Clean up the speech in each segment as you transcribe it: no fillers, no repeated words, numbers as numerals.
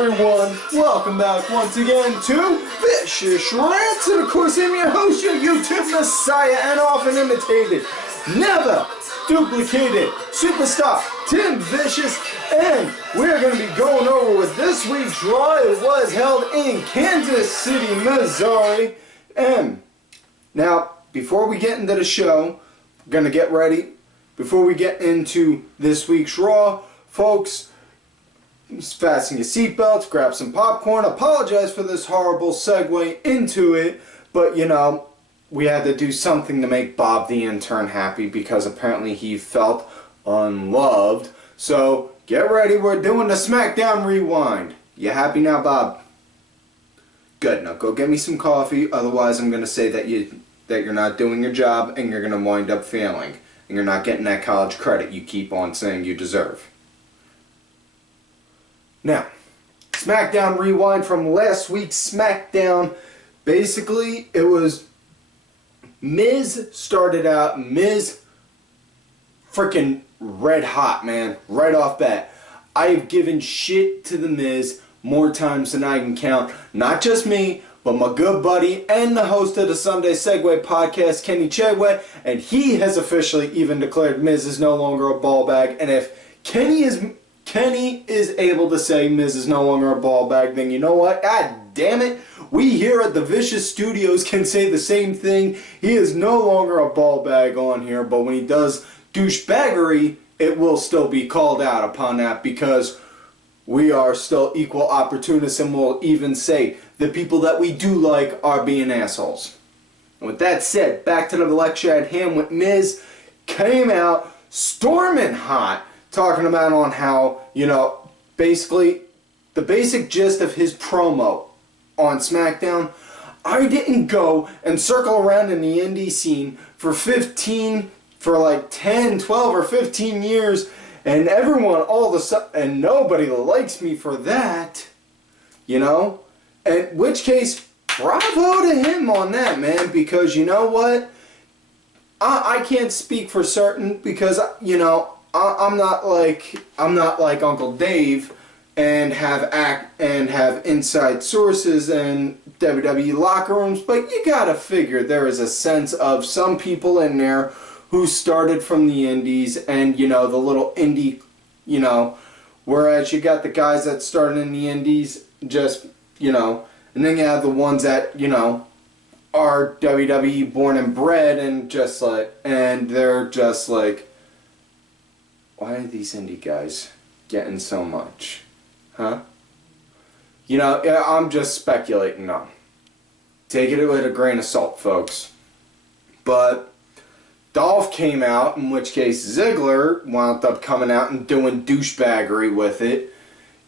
everyone? Welcome back once again to Vicious Rants, and of course I'm your host, your YouTube messiah, and often imitated, never duplicated superstar, Tim Vicious, and we're going to be going over with this week's Raw. It was held in Kansas City, Missouri, and now, before we get into the show, we're going to get ready. Before we get into this week's Raw, folks, fasten your seatbelts, grab some popcorn. Apologize for this horrible segue into it, but you know, we had to do something to make Bob the intern happy because apparently he felt unloved. So get ready, we're doing the SmackDown Rewind. You happy now, Bob? Good. Now go get me some coffee, otherwise I'm going to say that you're not doing your job and you're going to wind up failing. And you're not getting that college credit you keep on saying you deserve. Now, SmackDown Rewind from last week's SmackDown. Basically, it was Miz started out. Miz freaking red hot, man. Right off bat. I've given shit to the Miz more times than I can count. Not just me, but my good buddy and the host of the Sunday Segway podcast, Kenny Chegway, and he has officially even declared Miz is no longer a ball bag. And if Kenny is able to say Miz is no longer a ball bag, then you know what? God damn it, we here at the Vicious Studios can say the same thing. He is no longer a ball bag on here, but when he does douchebaggery, it will still be called out upon that because we are still equal opportunists, and we'll even say the people that we do like are being assholes. And with that said, back to the lecture at hand with Miz. Came out storming hot, talking about on how, you know, basically the basic gist of his promo on SmackDown. I didn't go and circle around in the indie scene for like 10, 12 or 15 years, and everyone all of a sudden, and nobody likes me for that, you know? In which case, bravo to him on that, man, because you know what? I can't speak for certain because, you know, I'm not like Uncle Dave and have inside sources in WWE locker rooms, but you gotta figure there is a sense of some people in there who started from the indies and, you know, the little indie, you know, whereas you got the guys that started in the indies, just, you know, and then you have the ones that, you know, are WWE born and bred and just like, and they're just like, why are these indie guys getting so much? Huh? You know, I'm just speculating now. Take it with a grain of salt, folks. But Dolph came out, in which case Ziggler wound up coming out and doing douchebaggery with it,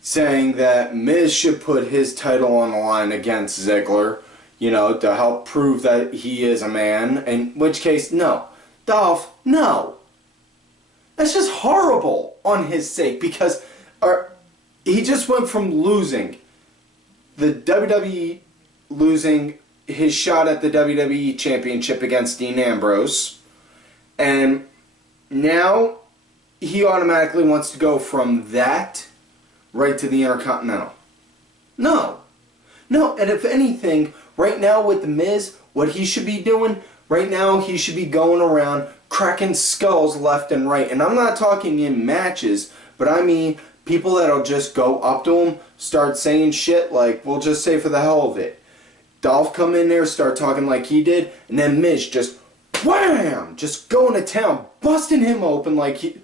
saying that Miz should put his title on the line against Ziggler, you know, to help prove that he is a man, in which case, no. Dolph, no. That's just horrible on his sake, because he just went from losing the WWE, losing his shot at the WWE Championship against Dean Ambrose, and now he automatically wants to go from that right to the Intercontinental. No. No, and if anything, right now with The Miz, what he should be doing, right now he should be going around cracking skulls left and right. And I'm not talking in matches, but I mean people that'll just go up to him, start saying shit like, we'll just say for the hell of it. Dolph come in there, start talking like he did, and then Miz just wham! Just going to town, busting him open like if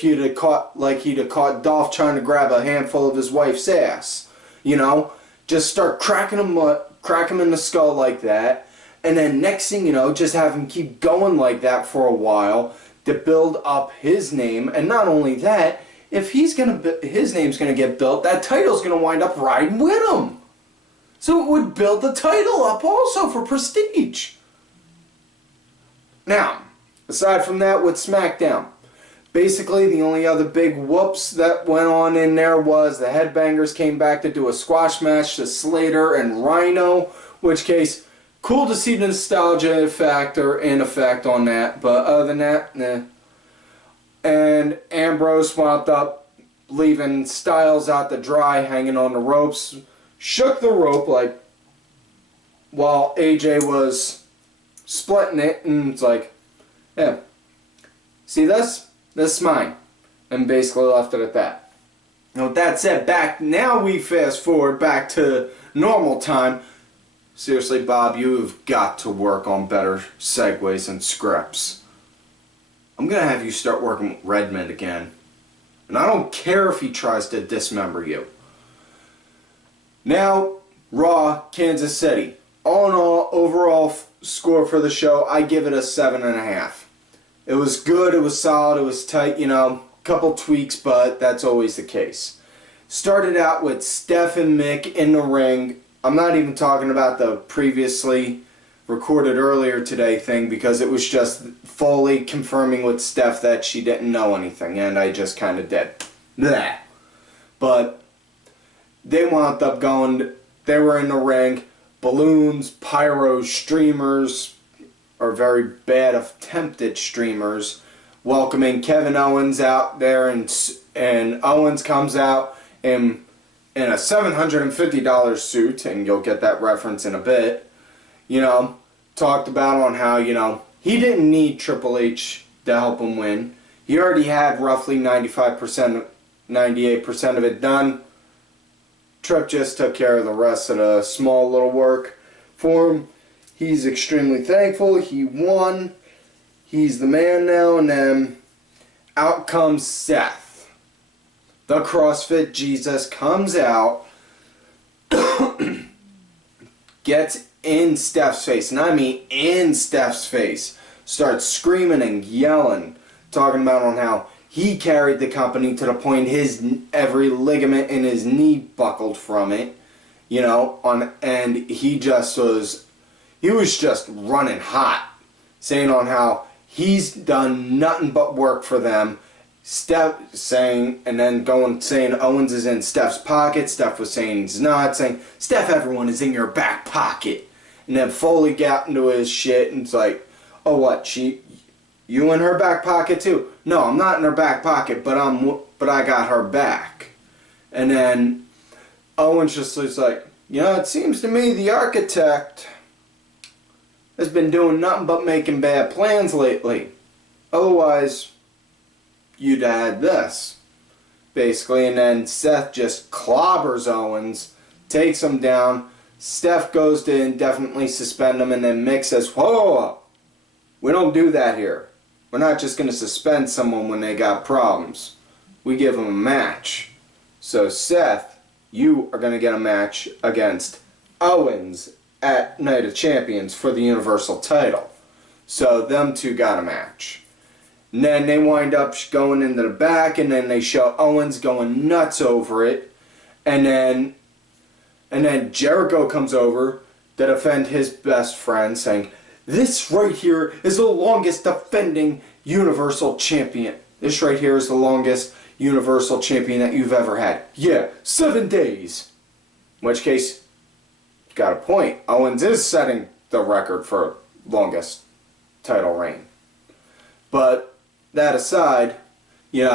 he'd have caught Dolph trying to grab a handful of his wife's ass. You know? Just start cracking him in the skull like that. And then next thing you know, just have him keep going like that for a while to build up his name. And not only that, if his name's gonna get built, that title's gonna wind up riding with him. So it would build the title up also for prestige. Now, aside from that with SmackDown, basically the only other big whoops that went on in there was the Headbangers came back to do a squash match to Slater and Rhino, which case, cool to see the nostalgia factor in effect on that, but other than that, nah. And Ambrose wound up leaving Styles out to dry, hanging on the ropes. Shook the rope like while AJ was splitting it, and it's like, yeah, see this? This is mine. And basically left it at that. Now with that said, now we fast forward back to normal time. Seriously, Bob, you have got to work on better segues and scripts. I'm going to have you start working with Redmond again. And I don't care if he tries to dismember you. Now, Raw, Kansas City. All in all, overall score for the show, I give it a 7.5. It was good, it was solid, it was tight, you know, couple tweaks, but that's always the case. Started out with Steph and Mick in the ring. I'm not even talking about the previously recorded earlier today thing, because it was just Foley confirming with Steph that she didn't know anything, and I just kind of did. Bleh. But they wound up going, they were in the ring, balloons, pyro, streamers, or very bad attempted streamers, welcoming Kevin Owens out there, and Owens comes out in a $750 suit, and you'll get that reference in a bit. You know, talked about on how, you know, he didn't need Triple H to help him win. He already had roughly 95%, 98% of it done. Tripp just took care of the rest of the small little work for him. He's extremely thankful. He won. He's the man now. And then out comes Seth. The CrossFit Jesus comes out, gets in Steph's face, and I mean in Steph's face, starts screaming and yelling, talking about on how he carried the company to the point every ligament in his knee buckled from it, you know, and he was just running hot, saying on how he's done nothing but work for them. Steph saying, and then saying Owens is in Steph's pocket. Steph was saying he's not, saying, Steph, everyone is in your back pocket. And then Foley got into his shit, and it's like, oh, what, you in her back pocket too? No, I'm not in her back pocket, but I got her back. And then Owens just was like, you know, it seems to me the architect has been doing nothing but making bad plans lately. Otherwise, you'd had this, basically. And then Seth just clobbers Owens, takes him down. Steph goes to indefinitely suspend him, and then Mick says, whoa, we don't do that here. We're not just going to suspend someone when they got problems. We give them a match. So Seth, you are going to get a match against Owens at Night of Champions for the Universal title. So them two got a match. And then they wind up going into the back, and then they show Owens going nuts over it. And then Jericho comes over to defend his best friend, saying, this right here is the longest defending Universal Champion. This right here is the longest Universal Champion that you've ever had. Yeah, 7 days. In which case, got a point. Owens is setting the record for longest title reign. But that aside, they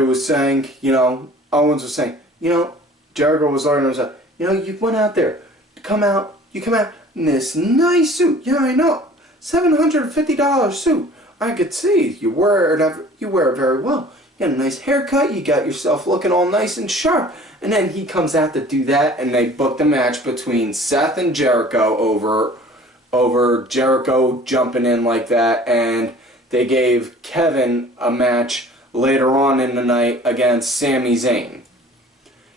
was saying, Owens was saying, Jericho was arguing himself, you went out there, you come out in this nice suit. Yeah, I know, $750 suit. I could see you wear it very well. You got a nice haircut, you got yourself looking all nice and sharp. And then he comes out to do that, and they booked a match between Seth and Jericho over Jericho jumping in like that, and they gave Kevin a match later on in the night against Sami Zayn.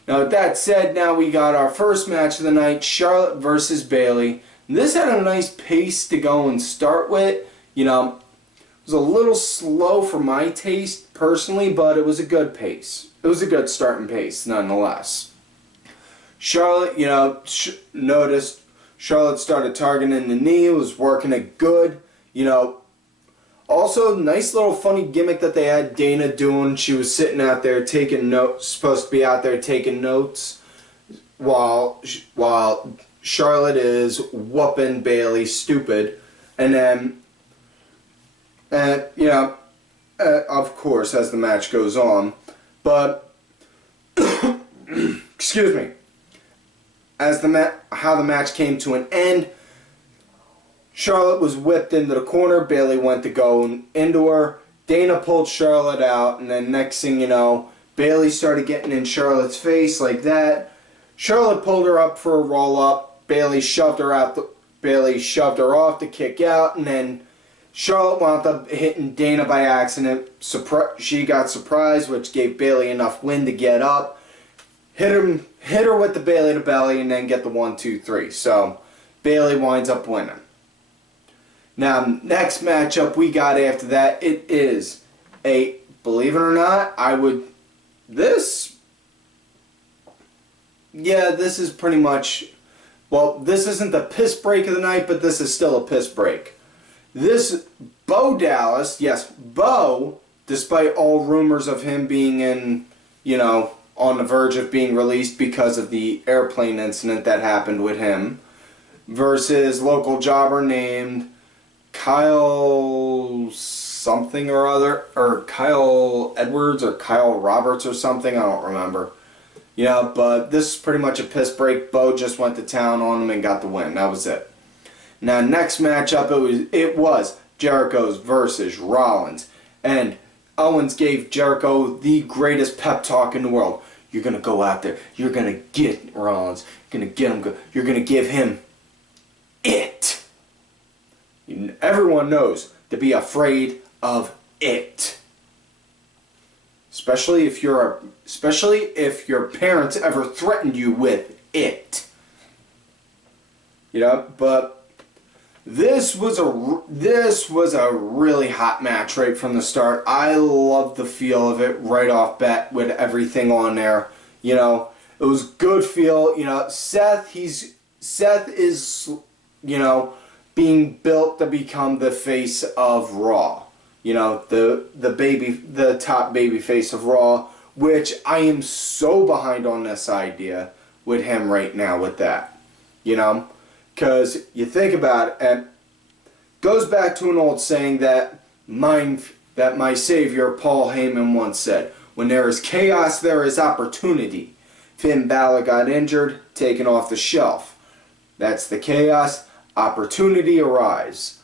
Now with that said, now we got our first match of the night, Charlotte versus Bayley. This had a nice pace to go and start with. It was a little slow for my taste personally, but it was a good pace. It was a good starting pace nonetheless. Charlotte, noticed Charlotte started targeting the knee, was working it good. Also, nice little funny gimmick that they had Dana doing. She was sitting out there taking notes, supposed to be out there taking notes, while Charlotte is whooping Bayley stupid. And then, of course, as the match goes on. But, excuse me, as how the match came to an end, Charlotte was whipped into the corner. Bayley went to go into her. Dana pulled Charlotte out, and then next thing you know, Bayley started getting in Charlotte's face like that. Charlotte pulled her up for a roll-up. Bayley shoved her out. Bayley shoved her off to kick out, and then Charlotte wound up hitting Dana by accident. She got surprised, which gave Bayley enough wind to get up. Hit her with the Bayley to belly, and then get the 1, 2, 3. So Bayley winds up winning. Now, next matchup we got after that, it is a, believe it or not, this is pretty much, well, this isn't the piss break of the night, but this is still a piss break. This, Bo Dallas, yes, Bo, despite all rumors of him being in, on the verge of being released because of the airplane incident that happened with him, versus local jobber named Kyle something or other, or Kyle Edwards or Kyle Roberts or something, I don't remember. Yeah, but this is pretty much a piss break. Bo just went to town on him and got the win. That was it. Now, next matchup, it was Jericho's versus Rollins. And Owens gave Jericho the greatest pep talk in the world. You're going to go out there. You're going to get Rollins. You're going to get him. You're going to give him it. Everyone knows to be afraid of it. Especially if your parents ever threatened you with it. But this was a really hot match right from the start. I loved the feel of it right off bat with everything on there. It was good feel. Seth is being built to become the face of Raw. The top baby face of Raw, which I am so behind on this idea with him right now with that. Because you think about it, and it goes back to an old saying that my savior Paul Heyman once said, when there is chaos, there is opportunity. Finn Balor got injured, taken off the shelf. That's the chaos. Opportunity arise.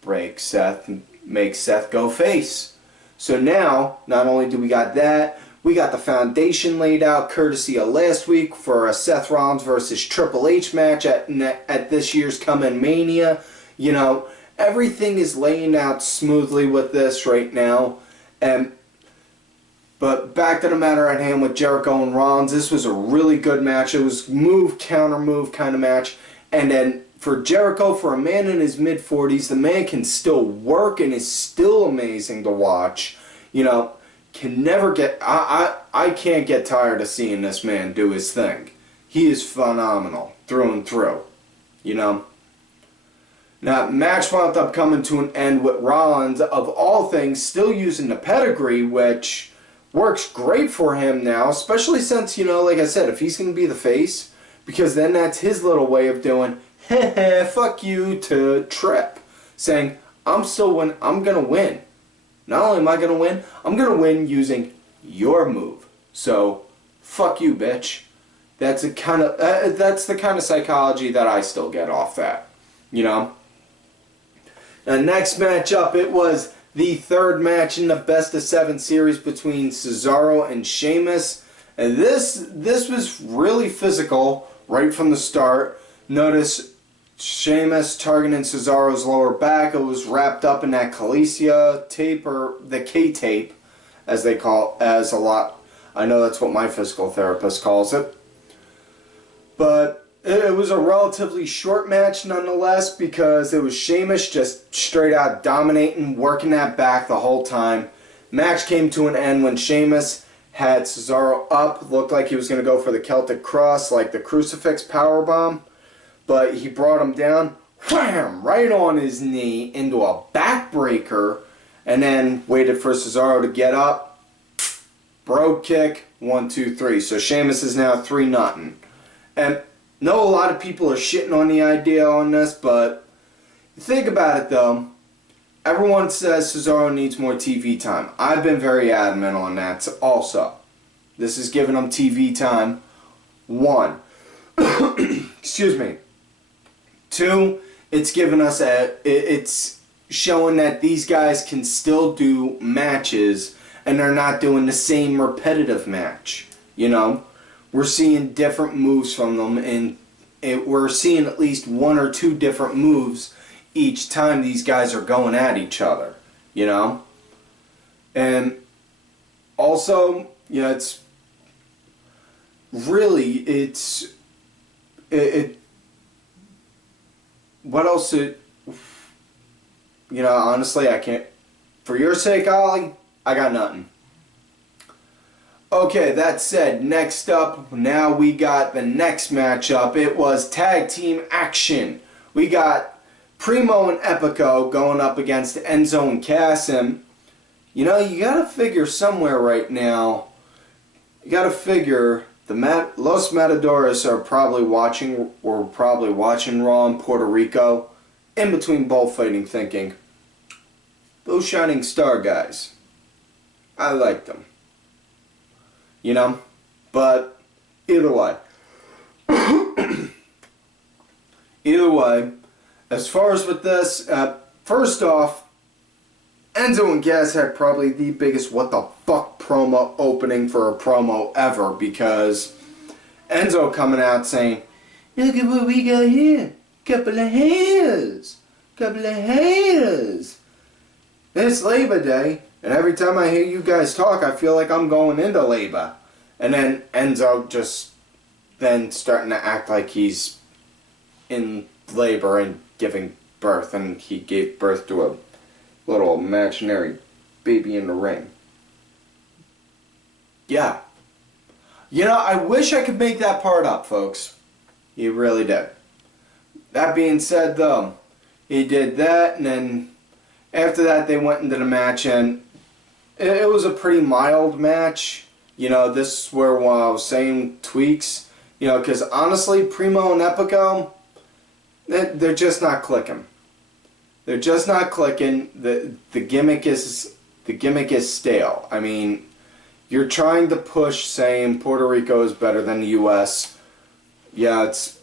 Break Seth, make Seth go face. So now, not only do we got that, we got the foundation laid out courtesy of last week for a Seth Rollins versus Triple H match at this year's Coming Mania. Everything is laying out smoothly with this right now. But back to the matter at hand with Jericho and Rollins, this was a really good match. It was move, counter move kind of match. And then for Jericho, for a man in his mid-40s, the man can still work and is still amazing to watch. Can never get... I can't get tired of seeing this man do his thing. He is phenomenal, through and through. Now, match wound up coming to an end with Rollins, of all things, still using the pedigree, which works great for him now, especially since, like I said, if he's going to be the face, because then that's his little way of doing, heh, fuck you to Trip, saying, I'm going to win. Not only am I going to win, I'm going to win using your move. So, fuck you, bitch. That's the kind of psychology that I still get off that. Now, next matchup, it was the third match in the best of 7 series between Cesaro and Sheamus. And this was really physical right from the start. Notice Sheamus targeting Cesaro's lower back. It was wrapped up in that Calicia tape, or the K-tape, as they call it, as a lot. I know that's what my physical therapist calls it. But it was a relatively short match nonetheless, because it was Sheamus just straight out dominating, working that back the whole time. Match came to an end when Sheamus had Cesaro up. Looked like he was going to go for the Celtic Cross, like the Crucifix Powerbomb. But he brought him down, wham, right on his knee into a backbreaker, and then waited for Cesaro to get up. Brogue kick, 1, 2, 3. So Sheamus is now 3-0. And know a lot of people are shitting on the idea on this, but think about it though. everyone says Cesaro needs more TV time. I've been very adamant on that also. This is giving him TV time. 1. Excuse me. 2, it's giving us it's showing that these guys can still do matches and they're not doing the same repetitive match. You know, we're seeing different moves from them, and we're seeing at least 1 or 2 different moves each time these guys are going at each other, you know? And also, you know, it's really, what else you know, honestly, I can't, for your sake, Ollie, I got nothing. Okay, that said, next up, now we got the next matchup. It was tag team action. We got Primo and Epico going up against Enzo and Cass. And, you know, you gotta figure somewhere right now, you gotta figure Los Matadores are probably watching Raw in Puerto Rico, in between bullfighting, thinking, those Shining Star guys, I like them. You know? But, either way. Either way, as far as with this, first off, Enzo and Cass had probably the biggest what the fuck promo opening for a promo ever, because Enzo coming out saying, look at what we got here. Couple of haters. Couple of haters. It's Labor Day, and every time I hear you guys talk, I feel like I'm going into labor. And then Enzo just then starting to act like he's in labor and giving birth, and he gave birth to a little imaginary baby in the ring. Yeah. You know, I wish I could make that part up, folks. He really did. That being said, though, he did that, and then after that they went into the match, and it was a pretty mild match. You know, this is where I was saying tweaks. You know, because honestly, Primo and Epico, they're just not clicking. They're just not clicking. The gimmick is stale. I mean, you're trying to push saying Puerto Rico is better than the U.S. Yeah, it's,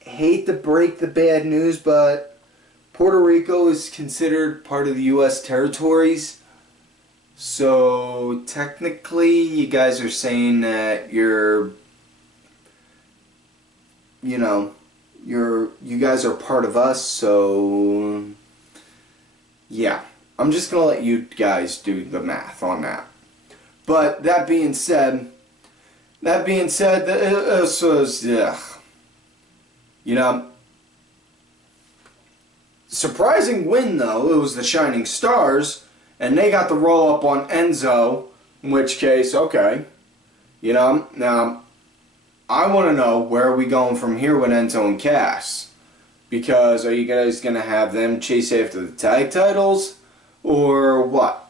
hate to break the bad news, but Puerto Rico is considered part of the U.S. territories. So technically, you guys are saying that you guys are part of us, so yeah. I'm just going to let you guys do the math on that. But that being said, this was, you know, surprising win though. It was the Shining Stars, and they got the roll up on Enzo, in which case, okay, you know, now I want to know, where are we going from here with Enzo and Cass? Because are you guys going to have them chase after the tag titles, or what?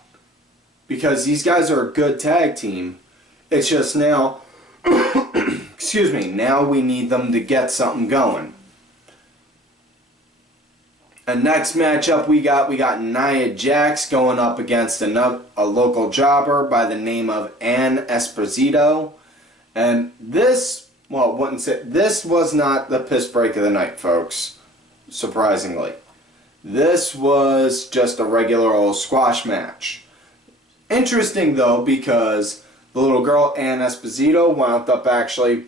Because these guys are a good tag team. It's just now, excuse me, now we need them to get something going. And next matchup we got Nia Jax going up against a local jobber by the name of Ann Esposito. And this, well, this was not the piss break of the night, folks. Surprisingly. This was just a regular old squash match. Interesting though, because the little girl Ann Esposito wound up actually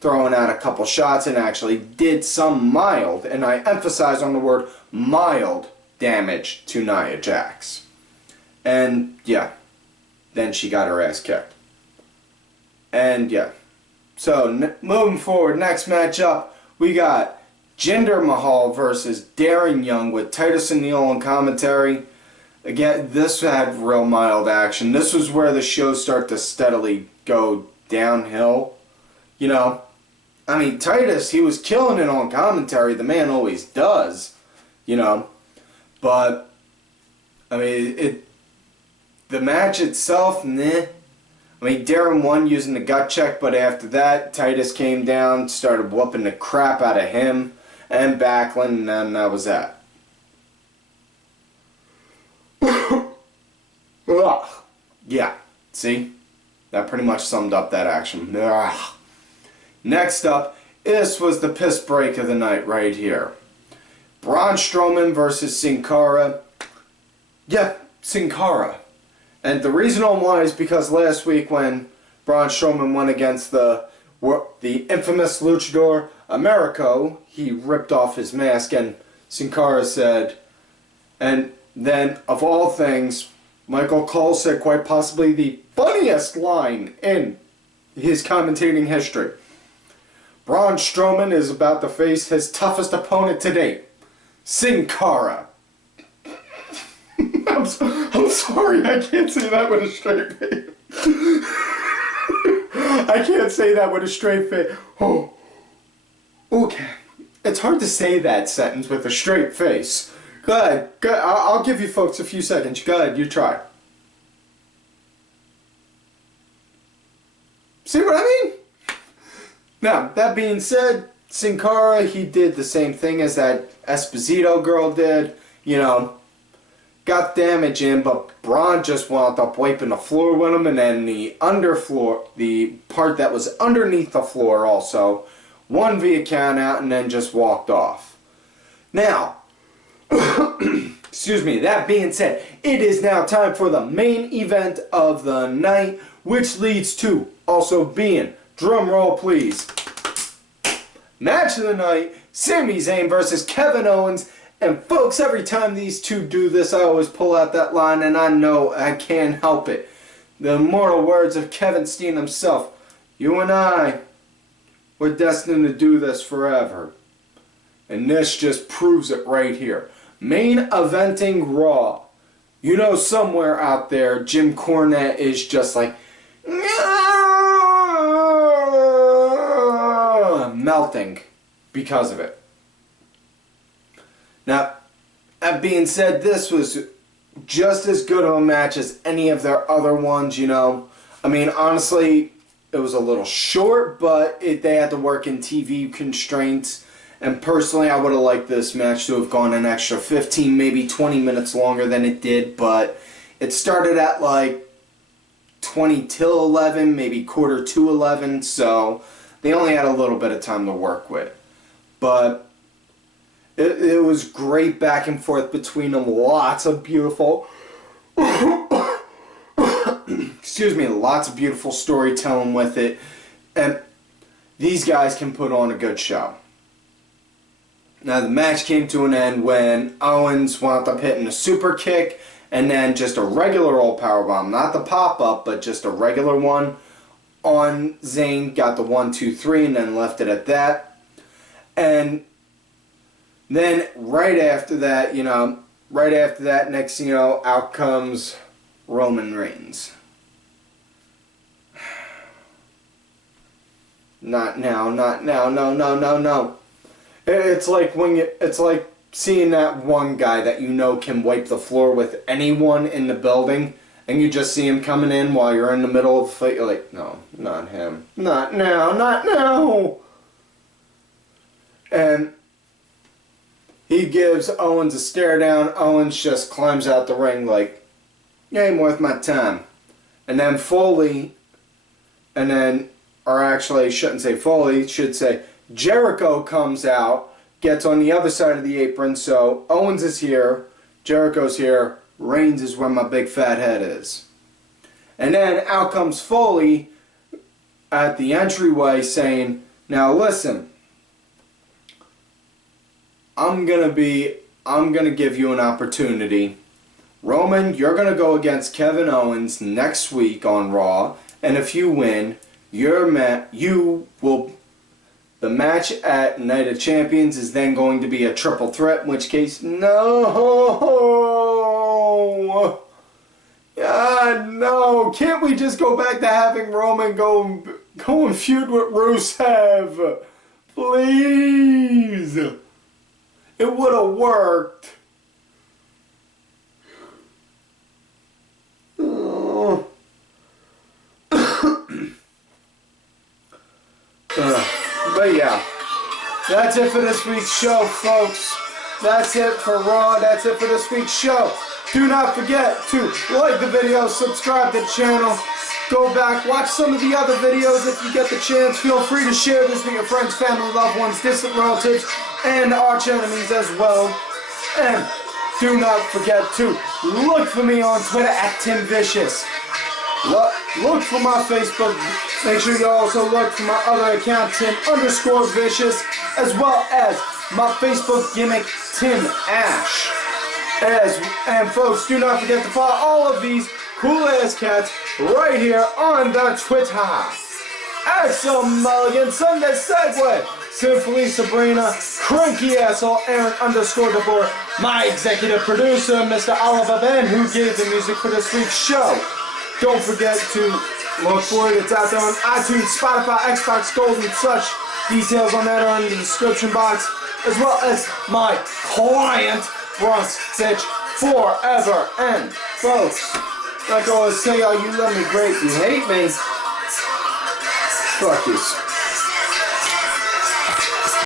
throwing out a couple shots and actually did some mild, and I emphasize on the word mild, damage to Nia Jax. And yeah, then she got her ass kicked. And yeah, so moving forward, next matchup, we got Jinder Mahal versus Darren Young with Titus O'Neil on commentary. Again, this had real mild action. This was where the show started to steadily go downhill. You know, I mean, Titus, he was killing it on commentary. The man always does, you know. But, I mean, the match itself, meh. I mean, Darren won using the gut check, but after that, Titus came down, started whooping the crap out of him and Backlund, and then that was that. Ugh. Yeah, see? That pretty much summed up that action. Ugh. Next up, this was the piss break of the night right here. Braun Strowman versus Sin Cara. Yeah, Sin Cara. And the reason why is because last week when Braun Strowman went against the infamous luchador Americo, he ripped off his mask and Sin Cara said, and then of all things, Michael Cole said quite possibly the funniest line in his commentating history. Braun Strowman is about to face his toughest opponent to date, Sin Cara. I'm sorry, I can't say that with a straight face. I can't say that with a straight face. Oh, okay. It's hard to say that sentence with a straight face. Go ahead. I'll give you folks a few seconds. Go ahead, you try. See what I mean? Now, that being said, Sin Cara, he did the same thing as that Esposito girl did. You know, got damage in, but Braun just wound up wiping the floor with him, and then the underfloor, the part that was underneath the floor also, won via count out and then just walked off. Now, excuse me, that being said, it is now time for the main event of the night, which leads to also being, drum roll please, match of the night, Sami Zayn versus Kevin Owens. And folks, every time these two do this, I always pull out that line, and I know I can't help it. The immortal words of Kevin Steen himself. You and I, we're destined to do this forever. And this just proves it right here. Main eventing Raw. You know, somewhere out there, Jim Cornette is just like, melting because of it. Now, that being said, this was just as good of a match as any of their other ones, you know. I mean, honestly, it was a little short, but they had to work in TV constraints. And personally, I would have liked this match to have gone an extra 15, maybe 20 minutes longer than it did. But it started at like 20 till 11, maybe quarter to 11. So they only had a little bit of time to work with. But it was great back and forth between them. Lots of beautiful, excuse me, lots of beautiful storytelling with it. And these guys can put on a good show. Now the match came to an end when Owens wound up hitting a super kick and then just a regular old powerbomb. Not the pop-up, but just a regular one on Zayn. Got the 1, 2, 3 and then left it at that. And then right after that, next thing you know, out comes Roman Reigns. Not now, no. It's like seeing that one guy that you know can wipe the floor with anyone in the building, and you just see him coming in while you're in the middle of the fight. You're like, no, not him. Not now. And he gives Owens a stare down. Owens just climbs out the ring like, you ain't worth my time. And then Foley, or actually I shouldn't say Foley, should say Jericho comes out, gets on the other side of the apron, so Owens is here, Jericho's here, Reigns is where my big fat head is. And then out comes Foley at the entryway saying, now listen, I'm gonna give you an opportunity. Roman, you're gonna go against Kevin Owens next week on Raw, and if you win, the match at Night of Champions is then going to be a triple threat, in which case, no! God, no! Can't we just go back to having Roman go and feud with Rusev? Please! It would have worked. Oh. But yeah, that's it for this week's show, folks. That's it for Raw. That's it for this week's show. do not forget to like the video, subscribe to the channel, go back, watch some of the other videos if you get the chance. Feel free to share this with your friends, family, loved ones, distant relatives, and arch enemies as well. And do not forget to look for me on Twitter at TimVicious. Look for my Facebook. Make sure you also look for my other account, Tim_Vicious, as well as my Facebook gimmick, Tim Ash. And folks, do not forget to follow all of these cool ass cats right here on the Twitter. Axel Mulligan, Sunday Segway, Simply Sabrina, Cranky Asshole, Aaron_DeBoer, my executive producer, Mr. Oliver Ben, who gave the music for this week's show. Don't forget to look for it. It's out there on iTunes, Spotify, Xbox Gold, and such. Details on that are in the description box, as well as my client, Bronx Bitch Forever. And folks, like I always say, you love me great, you hate me. Fuck this.